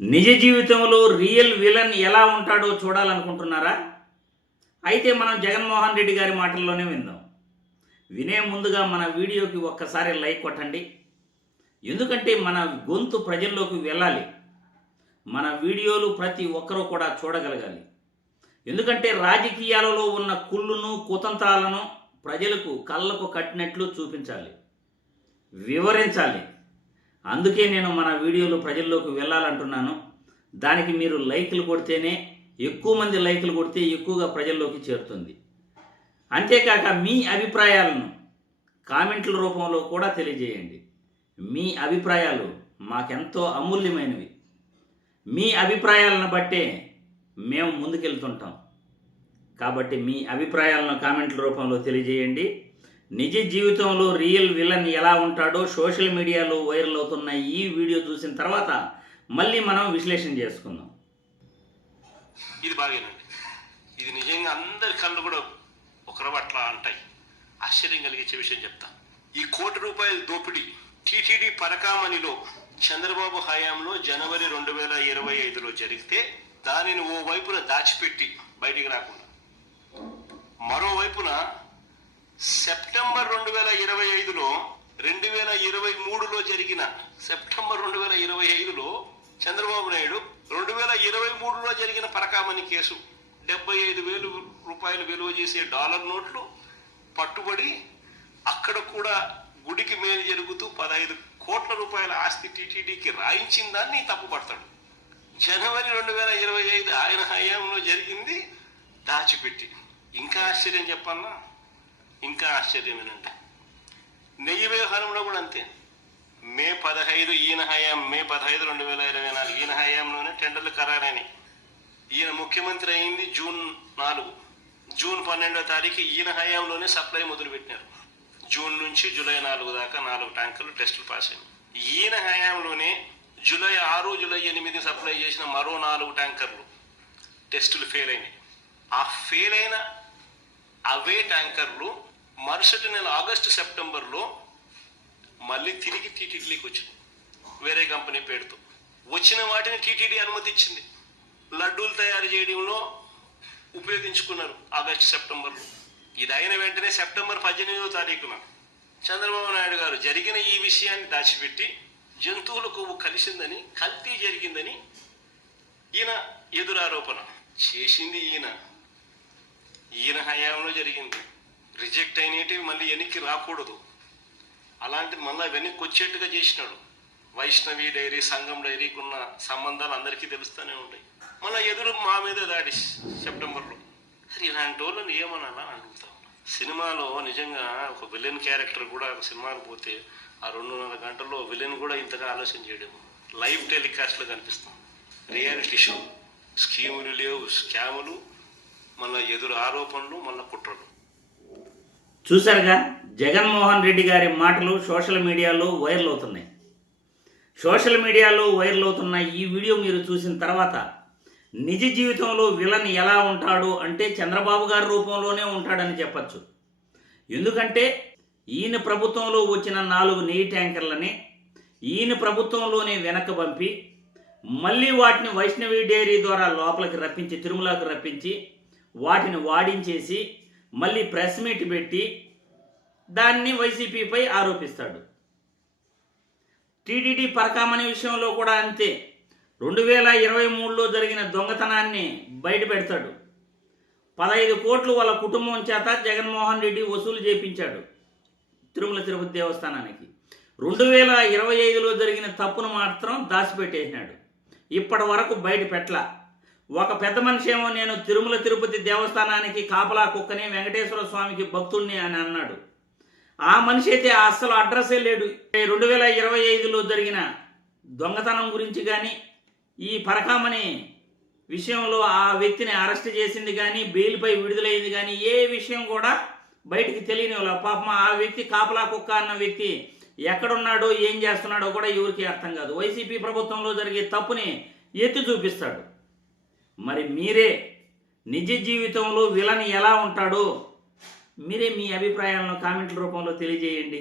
నిజ జీవితంలో real villain ఎలా ఉంటాడో చూడాలనుకుంటున్నారా? అయితే మనం జగన్మోహన్ రెడ్డి గారి మాటల్లోనే విందాం. వినే ముందుగా మన వీడియోకి ఒక్కసారి లైక్ కొట్టండి. ఎందుకంటే మన గొంతు ప్రజల్లోకి వెళ్ళాలి. మన వీడియోలు ప్రతి ఒక్కరూ కూడా చూడగలగాలి. ఎందుకంటే రాజకీయాలలో ఉన్న కుళ్ళును కుతంత్రాలను ప్రజలకు కళ్ళకు కట్టినట్లు చూపించాలి, వివరించాలి. అందుకే నేను మన వీడియోలు ప్రజల్లోకి వెళ్ళాలంటున్నాను. దానికి మీరు లైకులు కొడితేనే, ఎక్కువ మంది లైకులు కొడితే ఎక్కువగా ప్రజల్లోకి చేరుతుంది. అంతేకాక మీ అభిప్రాయాలను కామెంట్ల రూపంలో కూడా తెలియజేయండి. మీ అభిప్రాయాలు మాకెంతో అమూల్యమైనవి. మీ అభిప్రాయాలను బట్టే మేము ముందుకెళ్తుంటాం. కాబట్టి మీ అభిప్రాయాలను కామెంట్ల రూపంలో తెలియజేయండి. నిజ జీవితంలో రియల్ విలన్ ఎలా ఉంటాడో సోషల్ మీడియాలో వైరల్ అవుతున్న ఈ వీడియో చూసిన తర్వాత మళ్ళీ మనం విశ్లేషణ చేసుకుందాం. ఇది బాగేనండి. ఇది నిజంగా అందరి కళ్ళు కూడా ఒకరవ అట్లా అంటాయి. ఆశ్చర్యం కలిగించే విషయం చెప్తా. ఈ ₹1 కోటి దోపిడీ టీటీడీ పరకామణిలో చంద్రబాబు హయాంలో జనవరి 2025లో జరిగితే దానిని ఓ వైపున దాచిపెట్టి బయటికి రాకుండా, మరోవైపున సెప్టెంబర్ 2025లో 2023లో జరిగిన సెప్టెంబర్ 2025లో చంద్రబాబు నాయుడు 2023లో జరిగిన పరకామణి కేసు ₹75,000 విలువ చేసే డాలర్ నోట్లు పట్టుబడి అక్కడ కూడా గుడికి మేలు జరుగుతూ ₹15 కోట్ల ఆస్తి టీటీడీకి రాయించిన దాన్ని తప్పుపడతాడు. జనవరి 2025 ఆయన హయాంలో జరిగింది దాచిపెట్టి. ఇంకా ఆశ్చర్యం చెప్పన్నా, ఇంకా ఆశ్చర్యమేనండి. నెయ్యి వ్యవహారంలో కూడా అంతే. మే 15 ఈయన హయాం, మే 15 2024 ఈయన హయాంలోనే టెండర్లు ఖరారైనాయి. ఈయన ముఖ్యమంత్రి అయింది జూన్ 4. జూన్ 12వ తారీఖు ఈయన హయాంలోనే సప్లై మొదలుపెట్టినారు. జూన్ నుంచి జూలై 4 దాకా 4 ట్యాంకర్లు టెస్టులు పాస్ అయినాయి. ఈయన హయాంలోనే జూలై 6, జూలై 8 సప్లై చేసిన మరో 4 ట్యాంకర్లు టెస్టులు ఫెయిల్ అయినాయి. ఆ ఫెయిల్ అయిన అవే ట్యాంకర్లు మరుసటి నెల ఆగస్టు, సెప్టెంబర్లో మళ్ళీ తిరిగి టీటీడీకి వచ్చినాయి వేరే కంపెనీ పేరుతో. వచ్చిన వాటిని టీటీడీ అనుమతి ఇచ్చింది. లడ్డూలు తయారు చేయడంలో ఉపయోగించుకున్నారు ఆగస్టు, సెప్టెంబర్లో. ఇది అయిన వెంటనే సెప్టెంబర్ 18వ తారీఖున చంద్రబాబు నాయుడు గారు జరిగిన ఈ విషయాన్ని దాచిపెట్టి జంతువుల కొవ్వు కలిసిందని, కల్తీ జరిగిందని ఈయన ఎదురారోపణ చేసింది. ఈయన హయాంలో జరిగింది. రిజెక్ట్ అయినవి మళ్ళీ వెనక్కి రాకూడదు, అలాంటిది మళ్ళీ వెనక్కి వచ్చేట్టుగా చేసినాడు. వైష్ణవి డైరీ, సంఘం డైరీకి ఉన్న సంబంధాలు అందరికీ తెలుస్తూనే ఉంటాయి. మళ్ళీ ఎదురు మా మీద దాడి సెప్టెంబర్లో. అది ఇలాంటి వాళ్ళని ఏమనాలా అడుగుతా. సినిమాలో నిజంగా ఒక విలన్ క్యారెక్టర్ కూడా ఒక సినిమాకి పోతే ఆ 2.5 గంటల్లో విలన్ కూడా ఇంతగా ఆలోచన చేయడం. లైవ్ టెలికాస్ట్లో కనిపిస్తాం. రియాలిటీ షో, స్కీములు లేవు, స్కాములు, మళ్ళీ ఎదురు ఆరోపణలు, మళ్ళీ కుట్రలు. చూశారుగా, జగన్మోహన్ రెడ్డి గారి మాటలు సోషల్ మీడియాలో వైరల్ అవుతున్నాయి. సోషల్ మీడియాలో వైరల్ అవుతున్న ఈ వీడియో మీరు చూసిన తర్వాత నిజ జీవితంలో విలన్ ఎలా ఉంటాడు అంటే చంద్రబాబు గారి రూపంలోనే ఉంటాడని చెప్పచ్చు. ఎందుకంటే ఈయన ప్రభుత్వంలో వచ్చిన 4 నెయ్యి ట్యాంకర్లని ఈయన ప్రభుత్వంలోనే వెనక్కి పంపి మళ్ళీ వాటిని వైష్ణవి డైరీ ద్వారా లోపలికి రప్పించి, తిరుమలకు రప్పించి వాటిని వాడించేసి మళ్ళీ ప్రెస్ మీట్ పెట్టి దాన్ని వైసీపీపై ఆరోపిస్తాడు. టీటీడీ పరకామణి విషయంలో కూడా అంతే. 2023లో జరిగిన దొంగతనాన్ని బయట పెడతాడు. 15 కోట్లు వాళ్ళ కుటుంబం చేత జగన్మోహన్ రెడ్డి వసూలు చేయించాడు తిరుమల తిరుపతి దేవస్థానానికి. 2025లో జరిగిన తప్పును మాత్రం దాచిపెట్టేసినాడు. ఇప్పటి వరకు బయట పెట్టలా. ఒక పెద్ద మనిషి ఏమో నేను తిరుమల తిరుపతి దేవస్థానానికి కాపలా కుక్కని, వెంకటేశ్వర స్వామికి భక్తుడిని అని అన్నాడు. ఆ మనిషి అయితే అస్సలు అడ్రస్సే లేడు. 2025లో జరిగిన దొంగతనం గురించి కానీ, ఈ పరకామణి విషయంలో ఆ వ్యక్తిని అరెస్ట్ చేసింది కానీ, బెయిల్పై విడుదలైంది కానీ ఏ విషయం కూడా బయటికి తెలియని వాళ్ళ. పాపం ఆ వ్యక్తి కాపలా కుక్క అన్న వ్యక్తి ఎక్కడున్నాడో ఏం చేస్తున్నాడో కూడా ఎవరికి అర్థం కాదు. వైసీపీ ప్రభుత్వంలో జరిగే తప్పుని ఎత్తి చూపిస్తాడు. మరి మీరే నిజ జీవితంలో విలన్ ఎలా ఉంటాడో మీరే మీ అభిప్రాయాలను కామెంట్ల రూపంలో తెలియజేయండి.